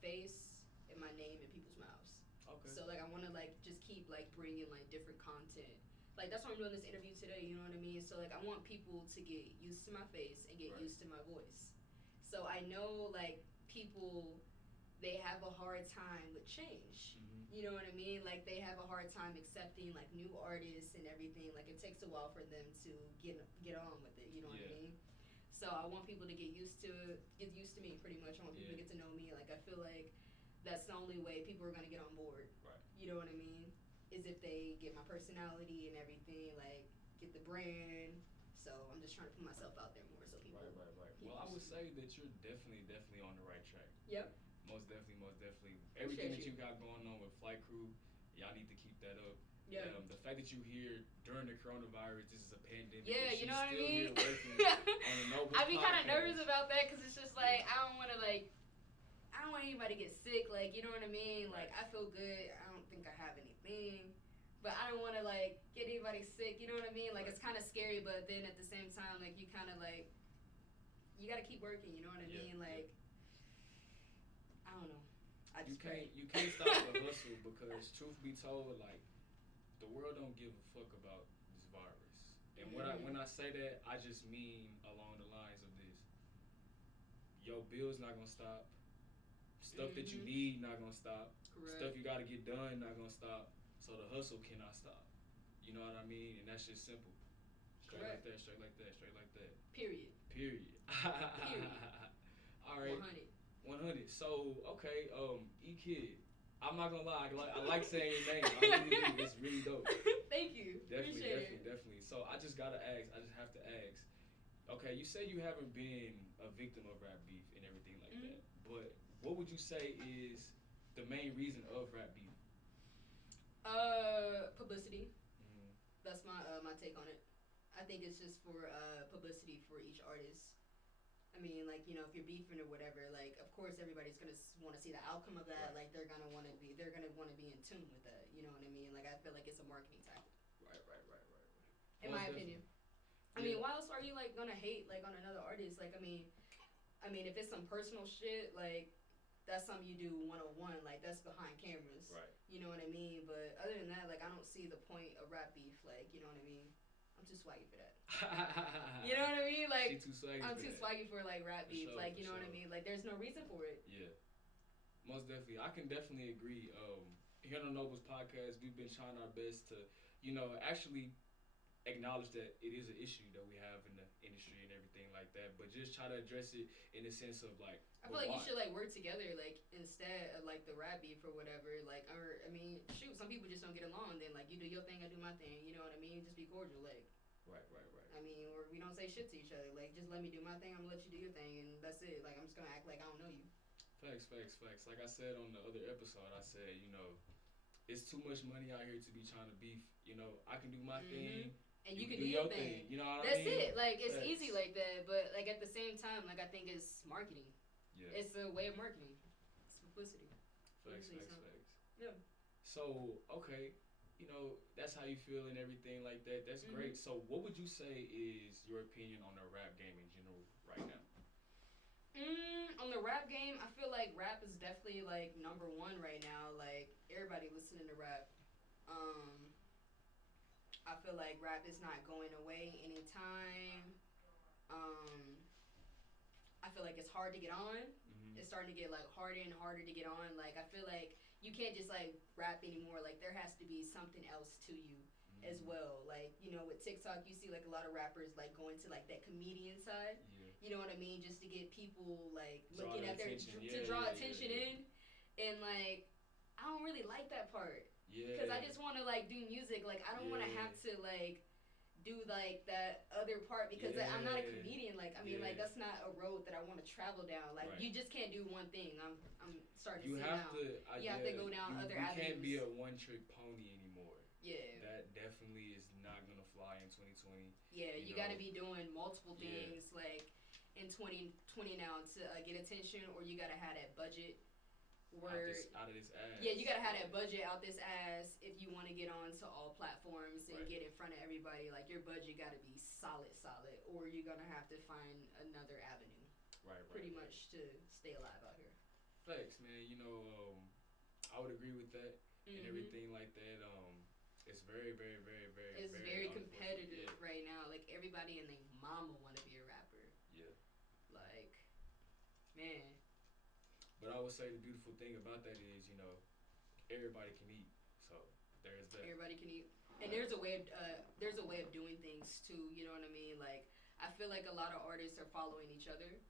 face and my name in people's mouths. Okay. So like I want to like just keep like bringing like different content. Like that's why I'm doing this interview today. You know what I mean? So like I want people to get used to my face and get Right. used to my voice. So I know like people, they have a hard time with change. You know what I mean? Like they have a hard time accepting like new artists and everything. Like it takes a while for them to get on with it. You know what I Yeah. mean? So I want people to get used to me pretty much. I want people to Yeah. get to know me. Like I feel like that's the only way people are gonna get on board. Right. You know what I mean? Is if they get my personality and everything, like get the brand. So I'm just trying to put myself out there more so people. Right. get Well, I would used to say that you're definitely on the right track. Yep. Most definitely. Everything that you. you got going on with Flight Crew, y'all need to keep that up. Yeah. The fact that you here during the coronavirus, this is a pandemic. Yeah, and you she's know what I still mean? Here working on a Noble I be kind of podcast. nervous about that because it's just like I don't want anybody to get sick. Like you know what I mean? Like I feel good. I don't think I have anything, but I don't want to like get anybody sick. You know what I mean? Like it's kind of scary, but then at the same time, like you kind of like you got to keep working. You know what I Yeah. mean? Like I don't know. I You just pray. can't stop the hustle because truth be told, like the world don't give a fuck about this virus. And when I say that, I just mean along the lines of this. your bills not gonna stop. Stuff that you need not gonna stop. Correct. Stuff you gotta get done not gonna stop. So the hustle cannot stop. You know what I mean? And that's just simple. Straight Correct. like that, straight like that, straight like that. Period. Period. All right. 100. 100. So, okay, E-Kyd. I'm not gonna lie, I like saying your name. I really do. It's really dope. Thank you. Appreciate it. Definitely. So I just gotta ask, I just have to ask. Okay, you say you haven't been a victim of rap beef and everything like that, but what would you say is the main reason of rap beef? Publicity. That's my take on it. I think it's just for publicity for each artist. I mean, like, you know, if you're beefing or whatever, like, of course everybody's gonna want to see the outcome of that. Right. Like, they're gonna want to be in tune with that. You know what I mean? Like, I feel like it's a marketing tactic. Right. In my opinion. I mean, why else are you like gonna hate like on another artist? Like, I mean, if it's some personal shit, like, that's something you do 101. Like, that's behind cameras. Right. You know what I mean? But other than that, like, I don't see the point of rap beef. Like, you know what I mean? I'm too swaggy for that. You know what I mean? Like, she too swaggy I'm for too that. swaggy for like rap For beef. sure, like, for you know what I sure. mean? Like, there's no reason for it. Yeah. Most definitely. I can definitely agree. Here on the Nobles podcast, we've been trying our best to, you know, actually acknowledge that it is an issue that we have in the industry and everything like that, but just try to address it in the sense of like, I feel like you should like work together, like, instead of like the rap beef or whatever. Like, or I mean, shoot, some people just don't get along. Then like, you do your thing, I do my thing. You know what I mean? Just be cordial, like. Right. I mean, or we don't say shit to each other. Like, just let me do my thing. I'm gonna let you do your thing, and that's it. Like, I'm just gonna act like I don't know you. Facts. Like I said on the other episode, I said, you know, it's too much money out here to be trying to beef. You know, I can do my thing. And you can do your thing. You know what That's I mean? it. Like, it's Facts. easy like that. But like at the same time, like, I think it's marketing. Yeah. It's a way of marketing. It's publicity. Facts. Yeah. So, okay, you know, that's how you feel and everything like that. That's great. So, what would you say is your opinion on the rap game in general right now? On the rap game, I feel like rap is definitely like number one right now. Like, everybody listening to rap. I feel like rap is not going away anytime. I feel like it's hard to get on. It's starting to get like harder and harder to get on. Like, I feel like you can't just like rap anymore. Like, there has to be something else to you as well. Like, you know, with TikTok, you see like a lot of rappers like going to like that comedian side. You know what I mean? Just to get people like looking at their draw attention in. And like, I don't really like that part. Because I just want to like do music. Like, I don't want to have to like do like that other part because I'm not a comedian. Like, I mean, like, that's not a road that I want to travel down. Like, you just can't do one thing. I'm starting to see now. You have to go down other avenues. You can't be a one-trick pony anymore. Yeah. That definitely is not gonna fly in 2020. Yeah, you got to be doing multiple things like in 2020 now to get attention, or you got to have that budget. Out of this ass. Yeah, you gotta have that budget out this ass if you want to get on to all platforms and get in front of everybody. Like, your budget gotta be solid, or you're gonna have to find another avenue. Pretty much to stay alive out here. Thanks, man. You know, I would agree with that and everything like that. It's very, very, very, very. It's very competitive right now. Like, everybody and their mama want to be a rapper. Yeah. Like, man. But I would say the beautiful thing about that is, you know, everybody can eat. So there's that. Everybody can eat, and there's a way of doing things too. You know what I mean? Like, I feel like a lot of artists are following each other,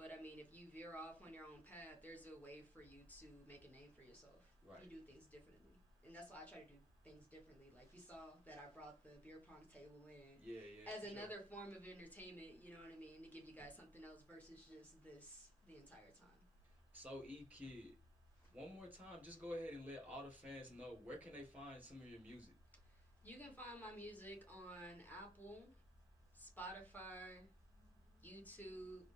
but I mean, if you veer off on your own path, there's a way for you to make a name for yourself. Right. You do things differently, and that's why I try to do things differently. Like, you saw that I brought the BEER Pong table in. As another form of entertainment. You know what I mean? To give you guys something else versus just this the entire time. So, E-Kyd, one more time, just go ahead and let all the fans know, where can they find some of your music? You can find my music on Apple, Spotify, YouTube,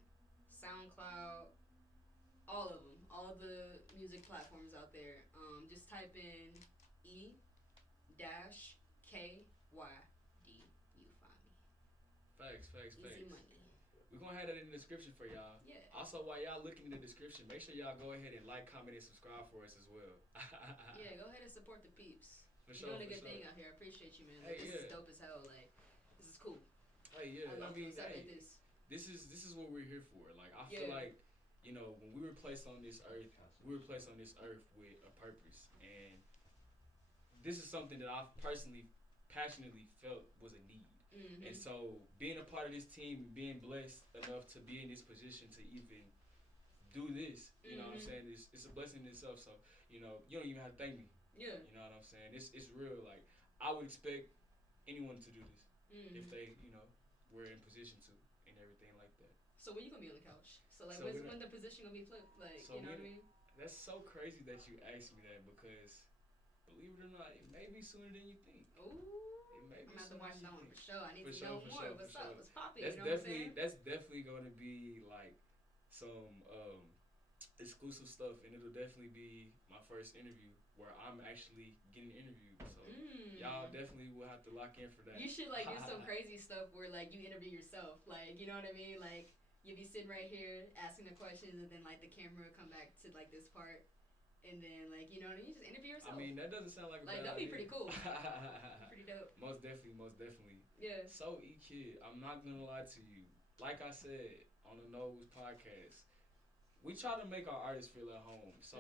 SoundCloud, all of them, all the music platforms out there. Just type in E-Kyd. You find me. Facts. Easy money. We're going to have that in the description for y'all. Yeah. Also, while y'all looking in the description, make sure y'all go ahead and like, comment, and subscribe for us as well. Yeah, go ahead and support the peeps. You're doing a good thing out here. I appreciate you, man. Hey, this is dope as hell. Like, this is cool. Hey, yeah. I love mean, stuff like this. This is what we're here for. Like, I feel like you know, when we were placed on this earth, we were placed on this earth with a purpose, and this is something that I personally, passionately felt was a need. Mm-hmm. And so, being a part of this team, being blessed enough to be in this position to even do this, you know what I'm saying? It's a blessing in itself. So, you know, you don't even have to thank me. Yeah. You know what I'm saying? It's real. Like, I would expect anyone to do this if they, you know, were in position to and everything like that. So when you gonna be on the couch? So like, So when the position gonna be flipped? Like, so you know what I mean? That's so crazy that you asked me that because, believe it or not, it may be sooner than you think. Ooh. It may be I'm gonna have to sooner watch than that you one think. for sure. I need For to sure, know for more. sure, What's for up? sure. What's popping? That's You know what I'm saying? that's definitely going to be like some exclusive stuff, and it'll definitely be my first interview where I'm actually getting interviewed. So y'all definitely will have to lock in for that. You should like do some crazy stuff where like you interview yourself. Like, you know what I mean? Like you'll be sitting right here asking the questions, and then like the camera will come back to like this part, and then like, you know what I mean? You just interview yourself. I mean, that doesn't sound like a like bad that'd be idea. pretty cool. Pretty dope. Most definitely. Yeah. So E-Kyd, I'm not gonna lie to you. Like I said on the Nose podcast, we try to make our artists feel at home. So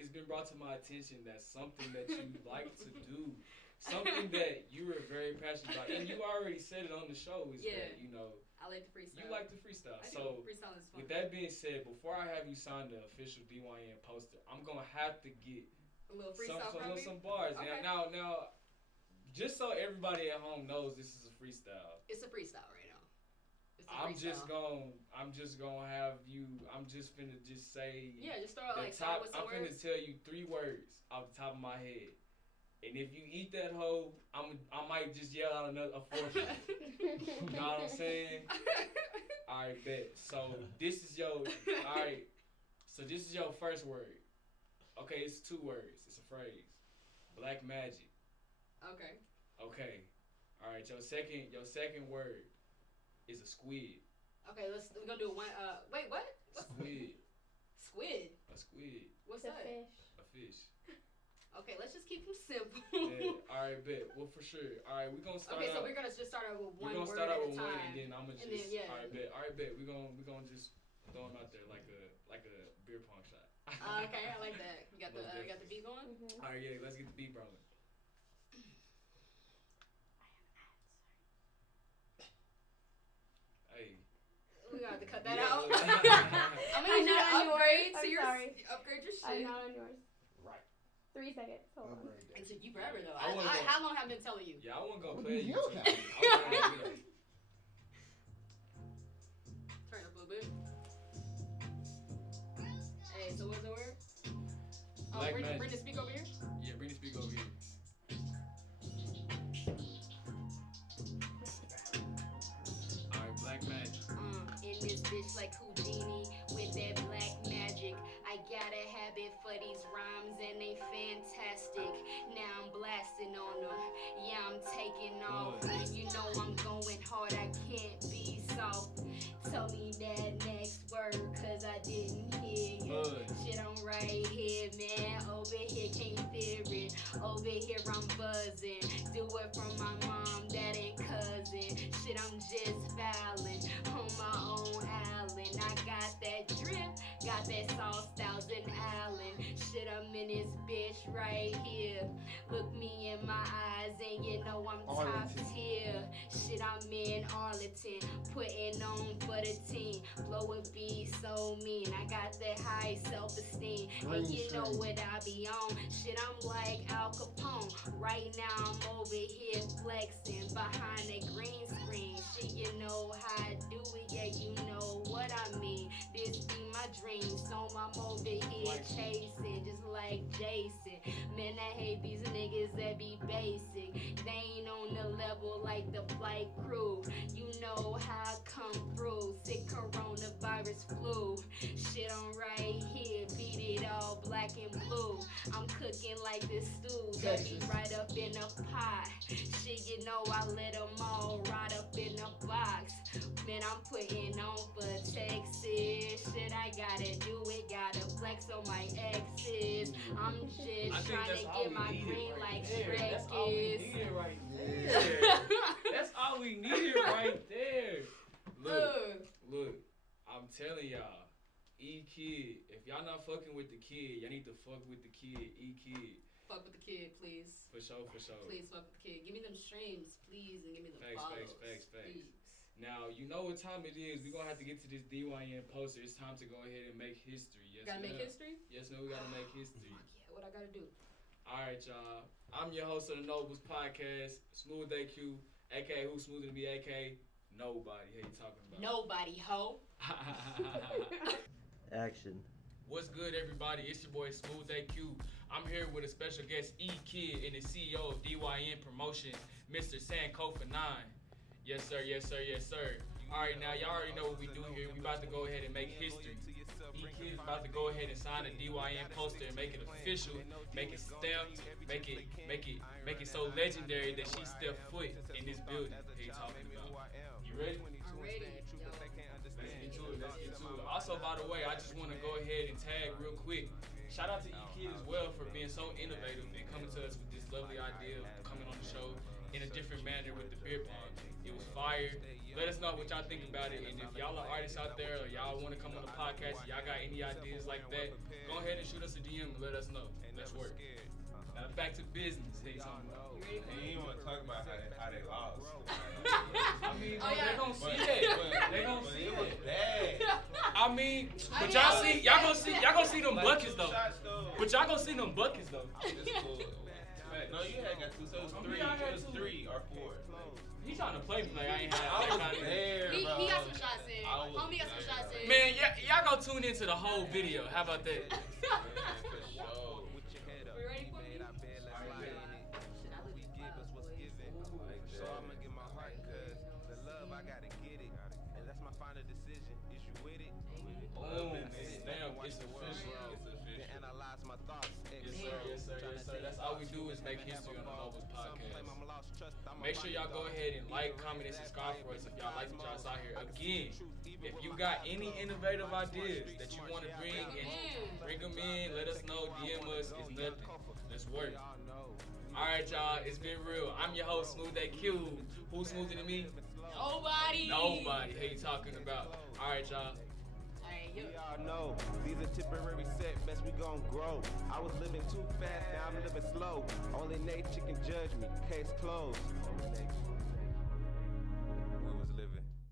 it's been brought to my attention that something that you like to do, something that you are very passionate about, and you already said it on the show, is that, you know, I like to freestyle. you like to freestyle. I So do. Freestyle is fun. with that being said, before I have you sign the official D.Y.N poster, I'm gonna have to get a little freestyle from you? some bars. Okay. Now, just so everybody at home knows, this is a freestyle. It's a freestyle right now. It's a I'm freestyle. just gonna have you. I'm just finna just say. Yeah, just start the like start top. with some I'm finna words. tell you 3 words off the top of my head, and if you eat that hoe, I might just yell out a 4th. You know what I'm saying? All right, bet. So this is your. All right. So this is your first word. Okay, it's 2 words. It's a phrase. Black magic. Okay. Okay. All right. Your second word is a squid. Okay, we're gonna do one. Wait, what? Squid. Squid. A squid. What's The that? fish. A fish. Okay, let's just keep them simple. Yeah. All right, bet. Well, for sure. All right, we're gonna start. Okay, so out, we're gonna just start out with one we're gonna word start out at a with time. one, and then I'm gonna just. And then, yeah. All right, bet. All right, bet. We're gonna just throw them out there like a beer pong shot. Okay, I like that. We got Most the beat going. All right, yeah. Let's get the beat rolling. Hey. We got to cut that Yeah. out. I'm gonna need you to not on yours. upgrade to I'm your sorry. upgrade your I'm shit. not on yours. Right. 3 seconds. Hold on. It took you forever though. I wasn't gonna- How long have I been telling you? Yeah, I wasn't gonna What play the you. hell too. happened? I was gonna be like, Turn up a little bit. Hey, so what's the word? Oh, Black bring magic. the speak over here. yeah, bring the speaker over here. All right, black magic. In this bitch like Houdini with that black magic. I got a habit for these rhymes and they fantastic. Now I'm blasting on them. Yeah, I'm taking off. You know I'm going hard. I can't be soft. Tell me that next word, cause I didn't hear you. Shit, I'm right here, man. Over here, can't fear it. Over here, I'm buzzing. Do it from my mom, dad, and cousin. Shit, I'm just fouling on my own island. I got that drip, got that sauce, Thousand Allen. Shit, I'm in this bitch right here. Look me in my eyes, and you know I'm top Arlington. tier. Shit, I'm in Arlington, putting on for the team. Blow a beat so mean. I got that high self-esteem, and you know what I be on. Shit, I'm like Al Capone. Right now I'm over here flexing behind that green screen. Shit, you know how I do it, yeah, you know what I mean. This be my dream, so I'm over here chasing, just like Jason. Man, I hate these niggas that be basic. They ain't on the level like the flight crew. You know how I come through. Sick coronavirus flu. Shit, I'm right here, beat it all black and blue. I'm cooking like this stew that be right up in a pot. Shit, you know I let them all right up in a box. Man, I'm putting on for Texas. Shit, I gotta do it, gotta flex on my exes. I'm I just think trying that's to all get we my needed green right like there. Shrek That's all we is. needed right Yeah. there. That's all we needed right there. Look, I'm telling y'all, E-Kyd. If y'all not fucking with the kid, y'all need to fuck with the kid. E-Kyd. Fuck with the kid, please. For sure, for sure. Please fuck with the kid. Give me them streams, please, and give me the Facts, follows. facts. Please. Now, you know what time it is. We're going to have to get to this D.Y.N poster. It's time to go ahead and make history. Yes, Gotta make ma'am. history? Yes, no, we got to make history. Fuck yeah, what I gotta do? All right, y'all. I'm your host of the Nobles Podcast, Smooth AQ, a.k.a. Who's Smoother Than Me, a.k.a. Nobody. Who you talking about? Nobody, ho. Action. What's good, everybody? It's your boy Smooth AQ. I'm here with a special guest, E-Kyd, and the CEO of D.Y.N Promotion, Mr. Sankofa 9. Yes, sir. Yes, sir. Yes, sir. All right, now y'all already know what we do here. We about to go ahead and make history. E-Kyd is about to go ahead and sign a D.Y.N poster and make it official, make it stamped, make it so legendary that she stepped foot in this building. What are you talking about? You ready? I'm ready. Yo. Let's get to it. Also, by the way, I just want to go ahead and tag real quick. Shout out to E-Kyd as well for being so innovative and coming to us with this lovely idea of coming on the show in a different manner with the BEER Pong. It was fire. Let us know what y'all think about it, and if y'all are artists out there or y'all want to come on the podcast, y'all got any ideas like that, go ahead and shoot us a DM and let us know. Let's work. Now back to business. Hey, talking about. You ready for He ain't want to talk about how they lost. I mean, Oh, yeah. they gon' see that. They gon' But see it was that. bad. I mean, but mean, y'all gonna see them Like buckets 2 though. shots, though. But y'all gonna see them buckets though. It's cool. No, you had got 2, so it was 3. It was 3 or 4. He trying to play me like I ain't had I that was kind of. there, He bro. got some shots in. I was Homie got some there. shots in. Man, y'all go tune into the whole video. How about that? Man, for sure. We ready for me? Shit, I look fire, boys. So I'ma get my heart, cause the love, I gotta get it. And that's my final decision. Is you with it? Boom. It's stamped. It's official. It's official. Analyze my thoughts. Yes, sir. Yes, sir. Yes, sir. That's all we do is make history on the Nobles Podcast. Make sure y'all go ahead and like, comment, and subscribe for us if y'all like what y'all saw here. Again, if you got any innovative ideas that you want to bring them in, let us know. DM us. It's nothing. Let's work. All right, y'all. It's been real. I'm your host, Smooth AQ. Who's smoother than me? Nobody. Nobody. Who you talking about? All right, y'all. Alright, yo. We all know these are temporary setbacks, we gon' grow. I was living too fast, now I'm living slow. Only nature can judge me, case closed.